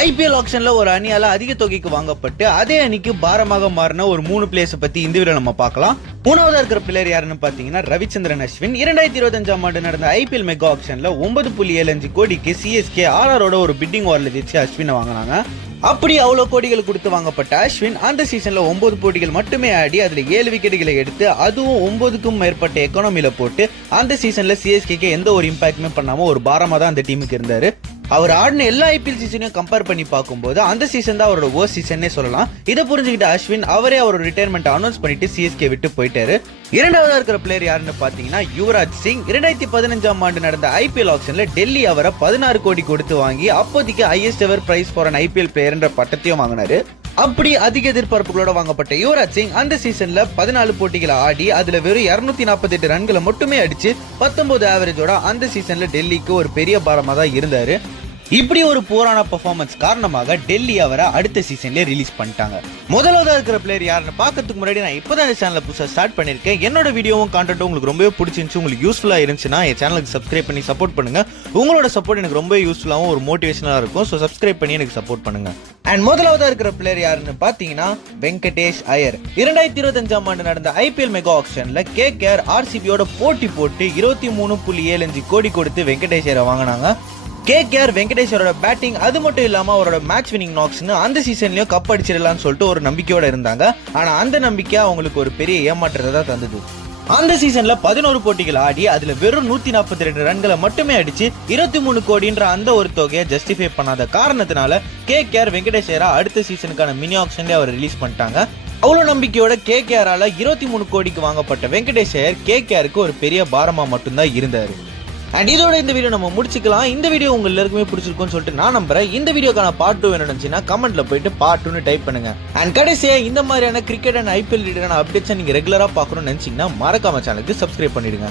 IPL ஆக்ஷன்ல ஒரு அணியால அதிக தொகைக்கு வாங்கப்பட்டு அதே அணிக்கு பாரமாக மாறின ஒரு 3 பிளேயர்ஸ் பத்தி இந்த வீடியோ நம்ம பார்க்கலாம். மூணாவதா இருக்கிற பிளேயர் யாருன்னு பாத்தீங்கன்னா ரவிச்சந்திரன் அஸ்வின். 2025 ஆண்டு நடந்த ஐபிஎல் மெகா ஆக்ஷன்ல 9.75 கோடிக்கு சிஎஸ்கே ஆர்ஆரோட ஒரு பிட்டிங் வார்ல வச்சு அஸ்வினை வாங்கினாங்க. அப்படி அவ்வளவு கோடிகள் கொடுத்து வாங்கப்பட்ட அஸ்வின் அந்த சீசன்ல 9 போட்டிகள் மட்டுமே ஆடி அதுல 7 விக்கெட்டுகளை எடுத்து அதுவும் 9க்கும் மேற்பட்ட எக்கானமில போட்டு அந்த சீசன்ல சிஎஸ்கேக்கு எந்த ஒரு இம்பாக்டுமே பண்ணாம ஒரு பாரமா தான் அந்த டீமுக்கு இருந்தாரு. அவர் ஆடின எல்லா ஐபிஎல் சீசனையும் கம்பேர் பண்ணி பார்க்கும்போது அந்த சீசன் தான் அவரோட வர்ஸ்ட் சீசன்னே சொல்லலாம். இதை புரிஞ்சுக்கிட்ட அஸ்வின் அவரே அவரோட ரிட்டையர்மெண்ட் அனௌன்ஸ் பண்ணிட்டு சிஎஸ்கே விட்டு போயிட்டாரு. இரண்டாவதா இருக்கிற பிளேயர் யாருன்னு பாத்தீங்கன்னா யுவராஜ் சிங். 2015 ஆண்டு நடந்த ஐபிஎல் ஆக்ஷன்ல டெல்லி அவரை 16 கோடி கொடுத்து வாங்கி அப்போதைக்கு highest ever price for an IPL player என்ற பட்டத்தையும் வாங்கினாரு. அப்படி அதிக எதிர்பார்ப்புகளோட வாங்கப்பட்ட யுவராஜ் சிங் அந்த சீசன்ல 14 போட்டிகளை ஆடி அதுல வெறும் 248 ரன்களை மட்டுமே அடிச்சு 19 ஆவரேஜோட அந்த சீசன்ல டெல்லிக்கு ஒரு பெரிய பாரமா தான் இருந்தாரு. இப்படி ஒரு போரான பெர்ஃபார்மன்ஸ் காரணமாக டெல்லி அவரை அடுத்த சீசன்ல ரிலீஸ் பண்ணிட்டாங்க. முதலாவதா இருக்கிற பிளேயர் யாருன்னு பார்க்கறதுக்கு முன்னாடி நான் இப்பதான் இந்த சேனலை புதுசா ஸ்டார்ட் பண்ணிருக்கேன். என்னோட வீடியோவும் கான்டென்ட்டும் உங்களுக்கு ரொம்பவே பிடிச்சிருந்துச்சு, உங்களுக்கு யூஸ்ஃபுல்லா இருந்துச்சுன்னா என் சேனலுக்கு சப்ஸ்கிரைப் பண்ணி சப்போர்ட் பண்ணுங்க. உங்களோட சப்போர்ட் எனக்கு ரொம்ப யூஸ்ஃபுல்லாகவும் ஒரு மோட்டிவேஷனா இருக்கும். ஸோ சப்ஸ்கிரைப் பண்ணி எனக்கு சப்போர்ட் பண்ணுங்க. அண்ட் முதலாவதா இருக்கிற பிளேயர் யாருன்னு பாத்தீங்கன்னா வெங்கடேஷ் ஐயர். 2025 ஆண்டு நடந்த ஐபிஎல் மெகா ஆக்ஷன்ல கேகேஆர் ஆர்சிபியோட போட்டி போட்டு 23.75 கோடி கொடுத்து வெங்கடேஷ் ஐயரை வாங்கினாங்க. கேகேஆர் வெங்கடேஸ்வரோட பேட்டிங் அது மட்டும் இல்லாம அவரோட மேட்ச் வினிங் நாக்ஸ்னு அந்த சீசன்லயும் கப் அடிச்சிடலாம்னு சொல்லிட்டு ஒரு நம்பிக்கையோட இருந்தாங்க. ஆனா அந்த நம்பிக்கை அவங்களுக்கு ஒரு பெரிய ஏமாற்றத்தை தான் தந்தது. அந்த சீசன்ல 11 போட்டிகள் ஆடி அதுல வெறும் 142 ரன்களை மட்டுமே அடிச்சு 23 கோடின்ற அந்த ஒரு தொகையை ஜஸ்டிஃபை பண்ணாத காரணத்தினால கேகேஆர் வெங்கடேஷ் ஐயரை அடுத்த சீசனுக்கான மினி ஆக்ஷன்ல அவர் ரிலீஸ் பண்ணிட்டாங்க. அவ்வளவு நம்பிக்கையோட கேகேஆரால 23 கோடிக்கு வாங்கப்பட்ட வெங்கடேஷ் ஐயர் கேகேஆருக்கு ஒரு பெரிய பாரமா மட்டும்தான் இருந்தாரு. அண்ட் இதோட இந்த வீடியோ நம்ம முடிச்சுக்கலாம். இந்த வீடியோ உங்க எல்லாருக்குமே பிடிச்சிருக்கும்னு சொல்லிட்டு நான் நம்புறேன். இந்த வீடியோக்கான பார்ட் 2 வேணும்னு நினைச்சீங்கன்னா கமெண்ட்ல போயிட்டு பார்ட் 2ன்னு டைப் பண்ணுங்க. அண்ட் கடைசியா இந்த மாதிரியான கிரிக்கெட் அண்ட் ஐபிஎல் ரிலேட்டடான அப்டேட்ஸ் நீங்க ரெகுலரா பார்க்கணும்னு நினைச்சீங்கன்னா மறக்காம சேனலுக்கு சப்ஸ்கிரைப் பண்ணிடுங்க.